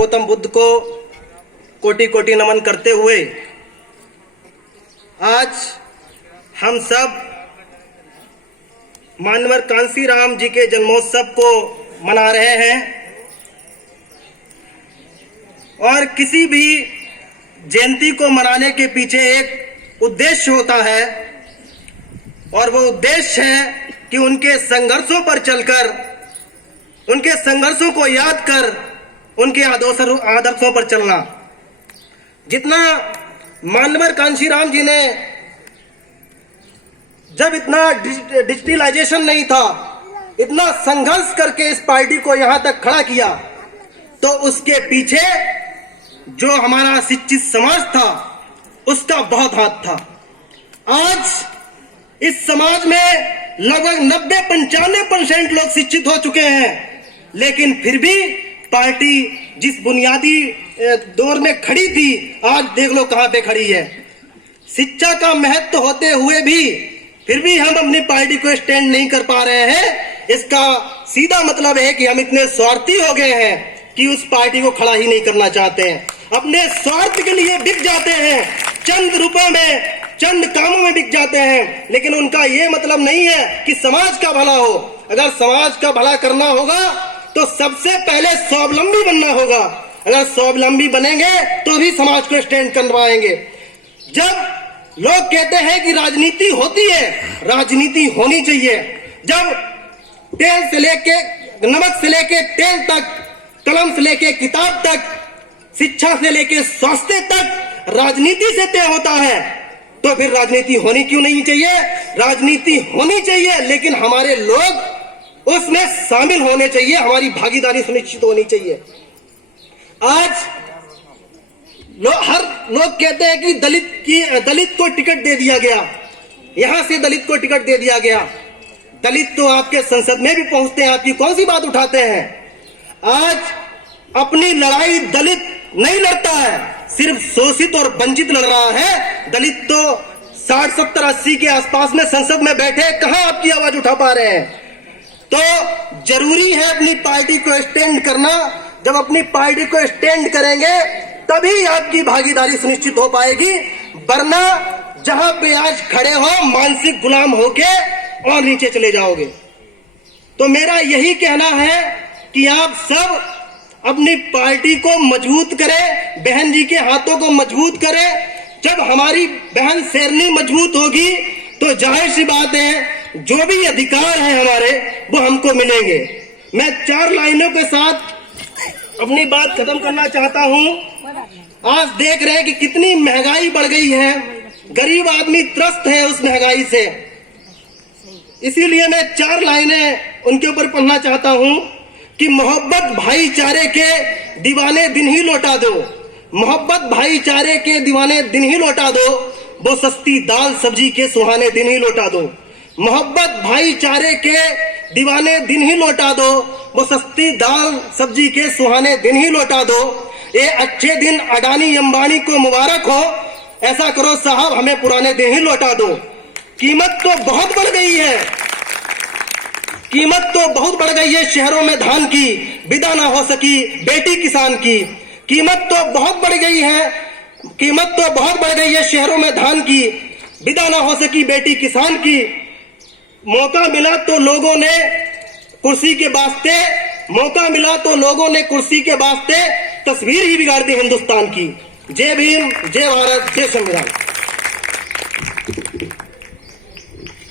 गौतम बुद्ध को कोटि कोटि नमन करते हुए आज हम सब मानवर कांसीराम जी के जन्मोत्सव को मना रहे हैं। और किसी भी जयंती को मनाने के पीछे एक उद्देश्य होता है, और वो उद्देश्य है कि उनके संघर्षों पर चलकर, उनके संघर्षों को याद कर उनके आदर्शों पर चलना। जितना मानवर कांशीराम जी ने, जब इतना डिजिटलाइजेशन नहीं था, इतना संघर्ष करके इस पार्टी को यहां तक खड़ा किया, तो उसके पीछे जो हमारा शिक्षित समाज था उसका बहुत हाथ था। आज इस समाज में लगभग 90-95% लोग शिक्षित हो चुके हैं, लेकिन फिर भी पार्टी जिस बुनियादी दौर में खड़ी थी, आज देख लो कहां पे खड़ी है। शिक्षा का महत्व होते हुए भी फिर भी हम अपनी पार्टी को स्टैंड नहीं कर पा रहे हैं। इसका सीधा मतलब है कि हम इतने स्वार्थी हो गए हैं कि उस पार्टी को खड़ा ही नहीं करना चाहते हैं। अपने स्वार्थ के लिए बिक जाते हैं, चंद रुपए में, चंद कामों में बिक जाते हैं, लेकिन उनका ये मतलब नहीं है कि समाज का भला हो। अगर समाज का भला करना होगा तो सबसे पहले स्वावलंबी बनना होगा। अगर स्वावलंबी बनेंगे तो भी समाज को स्टैंड करवाएंगे। जब लोग कहते हैं कि राजनीति होती है, राजनीति होनी चाहिए। जब तेल से लेके, नमक से लेके तेल तक, कलम से लेके किताब तक, शिक्षा से लेके स्वास्थ्य तक राजनीति से तय होता है, तो फिर राजनीति होनी क्यों नहीं चाहिए? राजनीति होनी चाहिए, लेकिन हमारे लोग उसमें शामिल होने चाहिए, हमारी भागीदारी सुनिश्चित होनी चाहिए। आज हर लोग कहते हैं कि दलित को टिकट दे दिया गया, यहां से दलित को टिकट दे दिया गया। दलित तो आपके संसद में भी पहुंचते हैं, आपकी कौन सी बात उठाते हैं? आज अपनी लड़ाई दलित नहीं लड़ता है, सिर्फ शोषित और वंचित लड़ रहा है। दलित तो 60, 70, 80 के आसपास में संसद में बैठे, कहां आपकी आवाज उठा पा रहे हैं? तो जरूरी है अपनी पार्टी को स्टैंड करना। जब अपनी पार्टी को स्टैंड करेंगे तभी आपकी भागीदारी सुनिश्चित हो पाएगी, वरना जहां पे आज खड़े हो मानसिक गुलाम होके और नीचे चले जाओगे। तो मेरा यही कहना है कि आप सब अपनी पार्टी को मजबूत करें, बहन जी के हाथों को मजबूत करें। जब हमारी बहन शेरनी मजबूत होगी तो जाहिर सी बात है जो भी अधिकार है हमारे वो हमको मिलेंगे। मैं 4 लाइनों के साथ अपनी बात खत्म करना चाहता हूं। आज देख रहे हैं कि कितनी महंगाई बढ़ गई है, गरीब आदमी त्रस्त है उस महंगाई से। इसीलिए मैं 4 लाइनें उनके ऊपर पढ़ना चाहता हूं कि मोहब्बत भाईचारे के दीवाने दिन ही लौटा दो, मोहब्बत भाईचारे के दीवाने दिन ही लौटा दो, वो सस्ती दाल सब्जी के सुहाने दिन ही लौटा दो। मोहब्बत भाईचारे के दीवाने दिन ही लौटा दो, वो सस्ती दाल सब्जी के सुहाने दिन ही लौटा दो। ये अच्छे दिन अडानी अंबानी को मुबारक हो, ऐसा करो साहब हमें पुराने दिन ही लौटा दो। कीमत तो बहुत बढ़ गई है, कीमत तो बहुत बढ़ गई है शहरों में धान की, विदा ना हो सकी बेटी किसान की। कीमत तो बहुत बढ़ गई है, कीमत तो बहुत बढ़ गई है शहरों में धान की, विदा ना हो सकी बेटी किसान की। मौका मिला तो लोगों ने कुर्सी के वास्ते, मौका मिला तो लोगों ने कुर्सी के वास्ते तस्वीर ही बिगाड़ दी हिंदुस्तान की। जय भीम, जय भारत, जय संविधान।